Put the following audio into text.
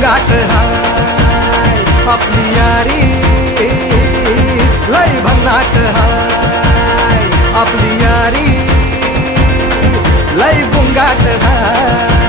भंगाट हाय आपली यारी लय भंगाट हाय आपली यारी लय भुंगाट हाय.